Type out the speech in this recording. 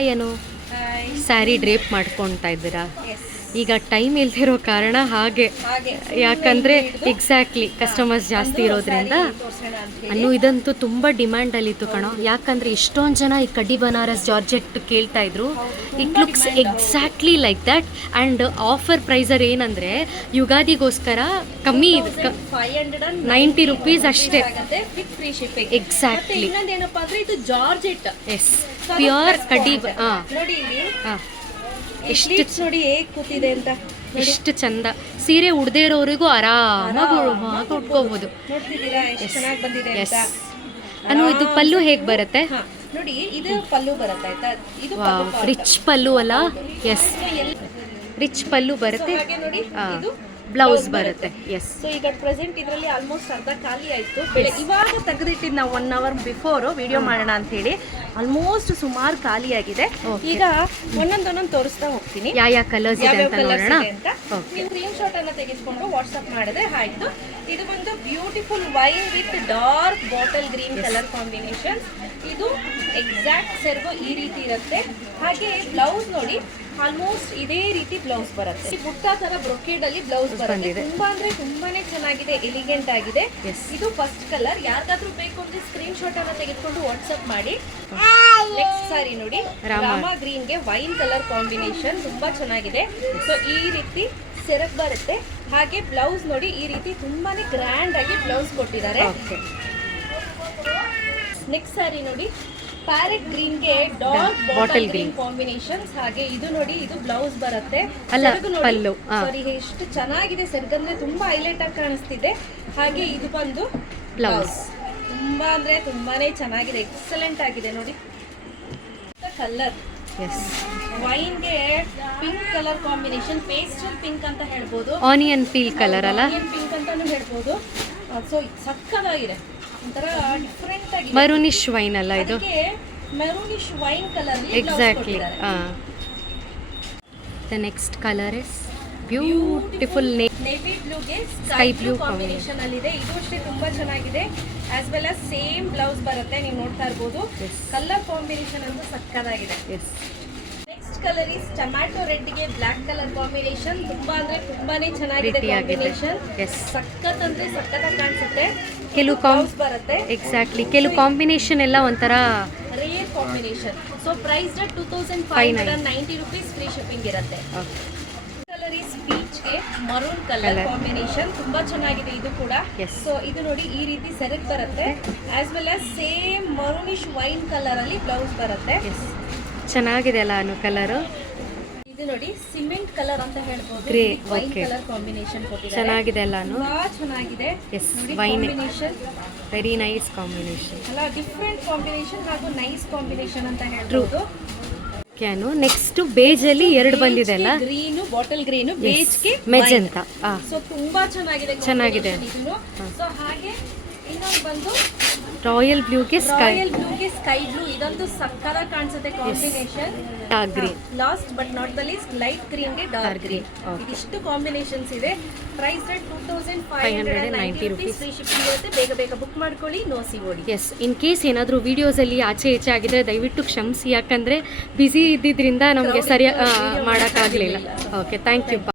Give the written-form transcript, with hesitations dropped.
Hi ಅನು, sari drape ಮಾಡ್ಕೊಳ್ತಾ ಇದ್ದೀರಾ? ಈಗ ಟೈಮ್ ಇಲ್ದಿರೋ ಕಾರಣ ಹಾಗೆ, ಯಾಕಂದರೆ ಎಕ್ಸಾಕ್ಟ್ಲಿ ಕಸ್ಟಮರ್ಸ್ ಜಾಸ್ತಿ ಇರೋದ್ರಿಂದ. ಅನ್ನು ಇದಂತೂ ತುಂಬ ಡಿಮ್ಯಾಂಡಲ್ಲಿತ್ತು ಕಣೋ, ಯಾಕಂದರೆ ಎಷ್ಟೊಂದು ಜನ ಈ ಕಡ್ಡಿ ಬನಾರಸ್ ಜಾರ್ಜೆಟ್ ಕೇಳ್ತಾ ಇದ್ರು. It looks exactly like that. And offer ಪ್ರೈಸರ್ ಏನಂದರೆ ಯುಗಾದಿಗೋಸ್ಕರ ಕಮ್ಮಿ, 90 ರೂಪೀಸ್ ಅಷ್ಟೇ. ಎಕ್ಸಾಕ್ಟ್ಲಿ. ಇದು ಜಾರ್ಜೆಟ್, ಎಸ್, ಪ್ಯೂರ್ ಕಡ್ಡಿ. ಹಾಂ ಹಾಂ, ನೋಡಿ ಹೇಗೆ ಕೂತಿದೆ ಅಂತ, ಎಷ್ಟು ಚಂದ. ಸೀರೆ ಉಡದೇ ಇರೋರಿಗೂ ಆರಾಮಾಗಿ ಉಟ್ಕೋಬಹುದು. ನೋಡ್ತಿದ್ದೀರಾ ಎಷ್ಟು ಚೆನ್ನಾಗಿ ಬಂದಿದೆ ಅಂತ. ಅನು, ಇದು ಪಲ್ಲು ಹೇಗೆ ಬರುತ್ತೆ ನೋಡಿ, ಇದು ಪಲ್ಲು ಬರುತ್ತೆ ಆಯ್ತಾ. ಇದು ರಿಚ್ ಪಲ್ಲು ಅಲ್ಲ? ಎಸ್, ರಿಚ್ ಪಲ್ಲು ಬರುತ್ತೆ. ನೋಡಿ, ಇದು ಬ್ಲೌಸ್ ಬರುತ್ತೆ. ಎಸ್. ಸೊ ಈಗ ಪ್ರೆಸೆಂಟ್ ಇದರಲ್ಲಿ ಆಲ್ಮೋಸ್ಟ್ ಅರ್ಧ ಖಾಲಿ ಆಯಿತು. ಇವಾಗ ತೆಗೆದಿಟ್ಟಿದ್ದು ನಾವು 1 hour ಬಿಫೋರ್ ವಿಡಿಯೋ ಮಾಡೋಣ ಅಂತ ಹೇಳಿ. ಆಲ್ಮೋಸ್ಟ್ ಸುಮಾರು ಖಾಲಿ ಆಗಿದೆ. ಈಗ ಒಂದೊಂದೊಂದೊಂದು ತೋರಿಸ್ತಾ ಹೋಗ್ತೀನಿ ಯಾವ ಕಲರ್ಸ್ ಇದೆ ಅಂತ ನೋಡೋಣ. ನೀವು ಸ್ಕ್ರೀನ್ ಶಾಟ್ ಅನ್ನ ತೆಗೆದುಕೊಂಡು ವಾಟ್ಸ್ಆಪ್ ಮಾಡಿದ್ರೆ ಆಯ್ತು. ಇದು ಒಂದು beautiful wine with dark bottle green colour combination. ಇದು ಎಕ್ಸಾಕ್ಟ್ ಸೆರ್ಗೋ ಈ ರೀತಿ ಇರುತ್ತೆ. ಹಾಗೆ ಬ್ಲೌಸ್ ನೋಡಿ, ಆಲ್ಮೋಸ್ಟ್ ಇದೇ ರೀತಿ ಬ್ಲೌಸ್ ಬರುತ್ತೆ. ಬುಟ್ಟ ತರ ಬ್ರೊಕೇಡ್ ಅಲ್ಲಿ ಬ್ಲೌಸ್ ಬರುತ್ತೆ. ತುಂಬಾ ಅಂದ್ರೆ ತುಂಬಾನೇ ಚೆನ್ನಾಗಿದೆ, ಎಲಿಗೆಂಟ್ ಆಗಿದೆ. ಇದು ಫಸ್ಟ್ ಕಲರ್. ಯಾರಿಗಾದ್ರೂ ಬೇಕು ಅಂದ್ರೆ ಸ್ಕ್ರೀನ್ ಶಾಟ್ ಅನ್ನ ತೆಗೆದುಕೊಂಡು ವಾಟ್ಸ್ಆಪ್ ಮಾಡಿ. ನೆಕ್ಸ್ಟ್ ಸಾರಿ ನೋಡಿ, ರಾಮ ಗ್ರೀನ್ ಗೆ ವೈನ್ ಕಲರ್ ಕಾಂಬಿನೇಷನ್ ತುಂಬಾ ಚೆನ್ನಾಗಿದೆ. ಸೊ ಈ ರೀತಿ ಸೆರಗ್ ಬರುತ್ತೆ. ಹಾಗೆ ಬ್ಲೌಸ್ ನೋಡಿ, ಈ ರೀತಿ ತುಂಬಾನೇ ಗ್ರ್ಯಾಂಡ್ ಆಗಿ ಬ್ಲೌಸ್ ಕೊಟ್ಟಿದ್ದಾರೆ. ನೆಕ್ಸ್ಟ್ ಸಾರಿ ನೋಡಿ, ಪ್ಯಾರೆಟ್ ಗ್ರೀನ್ ಗೆ ಡಾರ್ಕ್ ಬಾಟಲ್ ಗ್ರೀನ್ ಕಾಂಬಿನೇಷನ್ಸ್. ಹಾಗೆ ಇದು ನೋಡಿ, ಇದು ಬ್ಲೌಸ್ ಬರುತ್ತೆ. ಪಲ್ಲು ಸಾರಿ, ಎಷ್ಟು ಚೆನ್ನಾಗಿದೆ ಸೆರ್ಗಂದ್ರೆ ತುಂಬಾ ಹೈಲೈಟ್ ಆಗಿ ಕಾಣಿಸ್ತಿದೆ. ಹಾಗೆ ಇದು ಬಂದು ಬ್ಲೌಸ್. ತುಂಬಾ ಅಂದ್ರೆ ತುಂಬಾನೇ ಚೆನ್ನಾಗಿದೆ, ಎಕ್ಸಲೆಂಟ್ ಆಗಿದೆ ನೋಡಿ. ಕಲರ್ ವೈನ್ ಗೆ pink colour combination, pastel pink ಅಂತ ಹೇಳ್ಬೋದು. ಆನಿಯನ್ ಪೀಲ್ ಕಲರ್ ಅಲ್ಲ? ಆನಿಯನ್ ಪಿಂಕ್ ಅಂತಾನು ಹೇಳ್ಬೋದು. ಸೊ ಸಕ್ಕತ್ತಾಗಿದೆ, ಒಂಥರ ಡಿಫರೆಂಟ್ ಆಗಿದೆ. ಮರೂನಿಶ್ ವೈನ್ ಅಲ್ಲ ಇದು? Maroonish wine colour. Exactly. The next colour is beautiful navy blue ಗೆ ಸ್ಕೈ ಬ್ಲೂ ಕಾಂಬಿನೇಷನ್ ಅಲ್ಲಿ ಇದೆ. ಇದು ಅಷ್ಟೇ ತುಂಬಾ ಚೆನ್ನಾಗಿದೆ. As well as same blouse ಬರುತ್ತೆ, ನೀವು ನೋಡ್ತಾ ಇರಬಹುದು. ಕಲರ್ ಕಾಂಬಿನೇಷನ್ ಅಂತೂ ಸಕ್ಕತ್ತಾಗಿದೆ. Next colour is tomato red ಗೆ ಬ್ಲಾಕ್ ಕಲರ್ ಕಾಂಬಿನೇಷನ್. ತುಂಬಾ ಅಂದ್ರೆ ತುಂಬಾನೇ ಚೆನ್ನಾಗಿದೆ ಕಾಂಬಿನೇಷನ್. ಸಕ್ಕತ್ ಅಂದ್ರೆ ಸಕ್ಕತ್ತಾಗಿ ಕಾಣಿಸುತ್ತೆ. ಕೆಲವು ಬ್ಲೌಸ್ ಬರುತ್ತೆ. ಎಕ್ಸಾಕ್ಟ್ಲಿ, ಕೆಲವು ಕಾಂಬಿನೇಷನ್ ಎಲ್ಲ ಒಂಥರ rare combination. So price 2590 rupees, free shipping ಇರುತ್ತೆ. ಕಲರ್ ಇಸ್ ಪೀಚ್ ಗೆ ಮರೂನ್ ಕಲರ್ ಕಾಂಬಿನೇಷನ್. ತುಂಬಾ ಚೆನ್ನಾಗಿದೆ ಇದು ಕೂಡ. ಸೊ ಇದು ನೋಡಿ, ಈ ರೀತಿ ಸೆರೆಟ್ ಬರುತ್ತೆ. As well as same maroonish wine colour ಅಲ್ಲಿ ಬ್ಲೌಸ್ ಬರುತ್ತೆ. ಚೆನ್ನಾಗಿದೆ ಅಲ್ಲ ಅನು ಕಲರ್? ಇದು ನೋಡಿ, ಸಿಮೆಂಟ್ ಕಲರ್ ಅಂತ ಹೇಳ್ಬೋದು. ವೈನ್ ಕಲರ್ ಕಾಂಬಿನೇಷನ್ ಕೊಟ್ಟಿದ್ದಾರೆ. ಚೆನ್ನಾಗಿದೆ ಅಲ್ಲ ಅನು? ತುಂಬಾ ಚೆನ್ನಾಗಿದೆ. Wine combination very nice combination ಅಲ್ಲ, ಡಿಫರೆಂಟ್ ಕಾಂಬಿನೇಷನ್ ಹಾಗೂ ನೈಸ್ ಕಾಂಬಿನೇಷನ್ ಅಂತ ಹೇಳ್ಬೋದು. ನೆಕ್ಸ್ಟ್ ಬೇಜ್ ಅಲ್ಲಿ 2 ಬಂದಿದೆ ಅಲ್ಲ? ಗ್ರೀನು, ಬಾಟಲ್ ಗ್ರೀನು, ಬೇಜ್ ಗೆ ಮೆಜೆಂಟಾ. ಸೊ ತುಂಬಾ ಚೆನ್ನಾಗಿದೆ. ಸೊ ಹಾಗೆ ಇನ್ನೊಂದು ಬಂದು ರಾಯಲ್ ಬ್ಲೂ ಗೆ ಸ್ಕೈ ಬ್ಲೂ. ಇದಂತೂ ಸಕ್ಕತ್ತಾಗಿ ಕಾಣಿಸುತ್ತೆ combination. Dark green. Last but not the least light green ಗೆ ಡಾರ್ಕ್ ಗ್ರೀನ್. ಇದಿಷ್ಟು ಕಾಂಬಿನೇಷನ್ಸ್ ಇದೆ. ಪ್ರೈಸ್ 2590 ರೂಪೀಸ್, ಫ್ರೀ ಶಿಪ್ಪಿಂಗ್ ಇರುತ್ತೆ. ಬೇಗ ಬೇಗ ಬುಕ್ ಮಾಡ್ಕೊಳ್ಳಿ, no COD. Yes, in case ಏನಾದರೂ ವಿಡಿಯೋಸಲ್ಲಿ ಆಚೆ ಈಚೆ ಆಗಿದ್ರೆ ದಯವಿಟ್ಟು ಕ್ಷಮಿಸಿ, ಯಾಕಂದರೆ ಬ್ಯುಸಿ ಇದ್ದಿದ್ದರಿಂದ ನಮಗೆ ಸರಿಯಾಗಿ ಮಾಡೋಕ್ಕಾಗಲಿಲ್ಲ. Okay, thank you.